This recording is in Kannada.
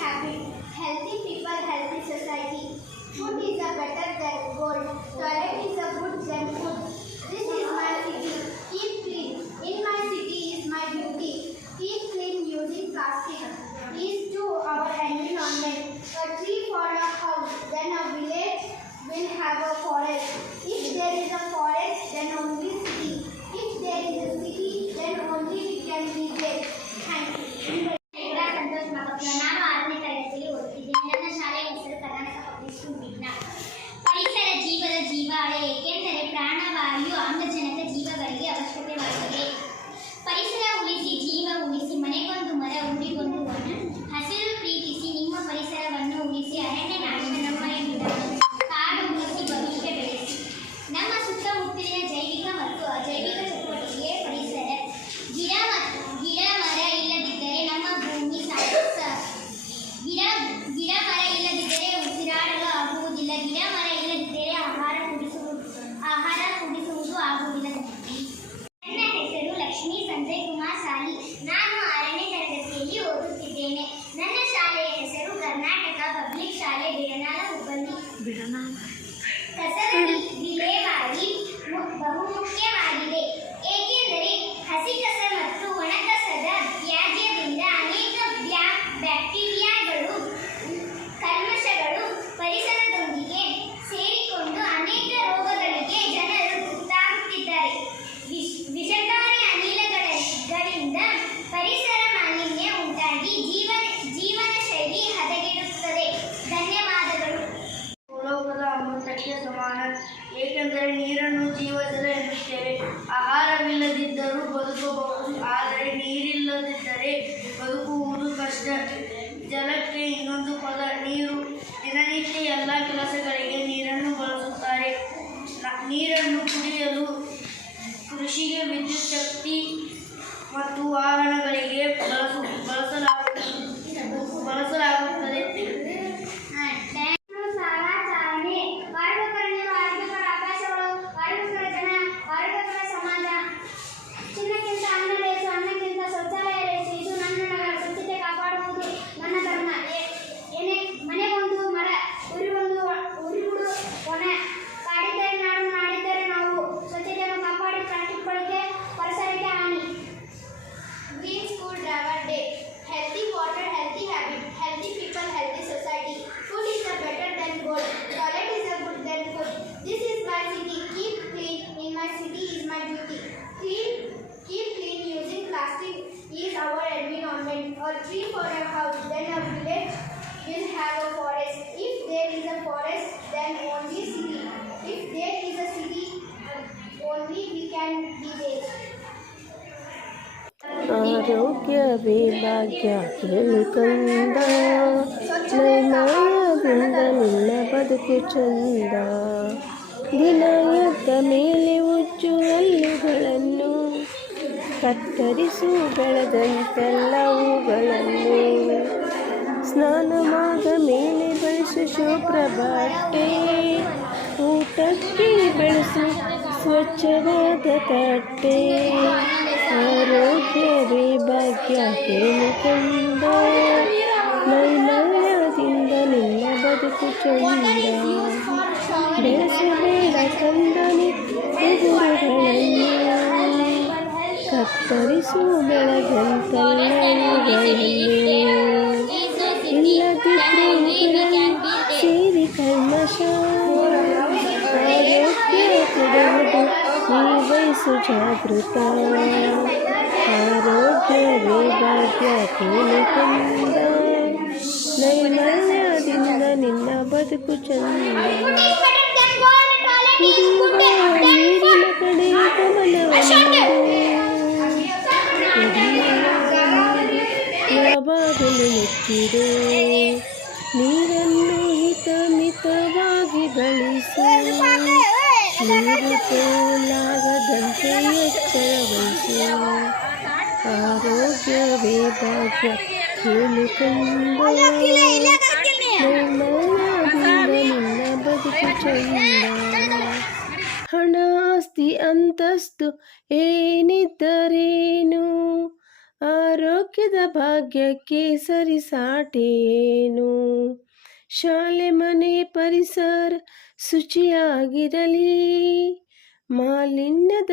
happy, healthy people, healthy society. Food is a better than gold. ಬಿಡೋಣ ವಿಮೆ ಮಾಡಿ ಬಹುಮುಖ್ಯವಾಗಿದೆ. ಏಕೆಂದರೆ ಹಸಿ ಕಸ ಮತ್ತು ಒಣ ಕಸದ ತ್ಯಾಜ್ಯದಿಂದ ಅನೇಕ ಬ್ಯಾಕ್ಟೀರಿಯಾಗಳು ಕಲ್ಮಶಗಳು ಪರಿಸರದೊಂದಿಗೆ ಸೇರಿಕೊಂಡು ಅನೇಕ ರೋಗಗಳಿಗೆ ಜನರು ತುತ್ತಾಗುತ್ತಿದ್ದಾರೆ ವಿಷ ಕೃಷಿಗೆ ವಿದ್ಯುತ್ ಶಕ್ತಿ ಮತ್ತು ವಾಹನಗಳಿಗೆ ಬಳಸುತ್ತಾರೆ a tree for a house, then a village will have a forest. If there is a forest, then only city. If there is a city, only we can village. ആരോഗ്യ വിഭാഗ്യാഖിൽ ಕಂದ ನಿನ್ನ ಬದುಕು ಚಂದ ದಿನಯುತ ಮೇಲೆ ಉಜ್ಜುವಲ್ಲುಗಳನ್ನು ಕತ್ತರಿಸು ಬೆಳೆದಂತೆಲ್ಲವುಗಳನ್ನು ಸ್ನಾನ ಮಾದ ಮೇಲೆ ಬಳಸು ಶುಭ್ರಭಾಟೆ ಊಟಕ್ಕೆ ಬೆಳೆಸು ಸ್ವಚ್ಛವಾದ ತಟ್ಟೆ. ಆರೋಗ್ಯವೇ ಭಾಗ್ಯ ಕೇಳಿಕೊಂಡ ನೈನವ್ಯದಿಂದ ನಿನ್ನ ಬದುಕು ಚಂದ. ಬೆಳೆಸಬೇಡ ಕಂದನಿ ಎದುರುಗಳನ್ನು. ಸತ್ತರಿಸು ಬೆಳಗಂತಲ್ಲದಿದ್ರು ಸೇರಿ ಕಲ್ಮಶ ಆರೋಗ್ಯವಿಡುವುದು ನಿರ್ವಹಿಸು ಜಾಗೃತ ಆರೋಗ್ಯವೇ ಭಾಗ್ಯ ಕೇಳಿಕೊಂಡ ನೈರ್ಮಲ್ಯದಿಂದ ನಿನ್ನ ಬದುಕು ಚಂದ ನೀರಿನ ಕಡೆ ಗಮನವನ್ನು ಯಾವಾಗಲೂ ನೆಚ್ಚಿರು ನೀರನ್ನು ಹಿತ ಮಿತವಾಗಿ ಗಳಿಸು. ನೀರು ಪೋಲಾಗದಂತೆ ಎಚ್ಚರ ವಹಿಸು ಆರೋಗ್ಯವೇ ಭಾಗ್ಯ ನಿನ್ನ ಬದುಕು ಚಂದ. ಹಣ ಅಂತಸ್ತು ಏನಿದ್ದರೇನು? ಆರೋಗ್ಯದ ಭಾಗ್ಯಕ್ಕೆ ಸರಿಸಾಟೇನು ಶಾಲೆ ಮನೆ ಪರಿಸರ ಶುಚಿಯಾಗಿರಲಿ. ಮಾಲಿನ್ಯದ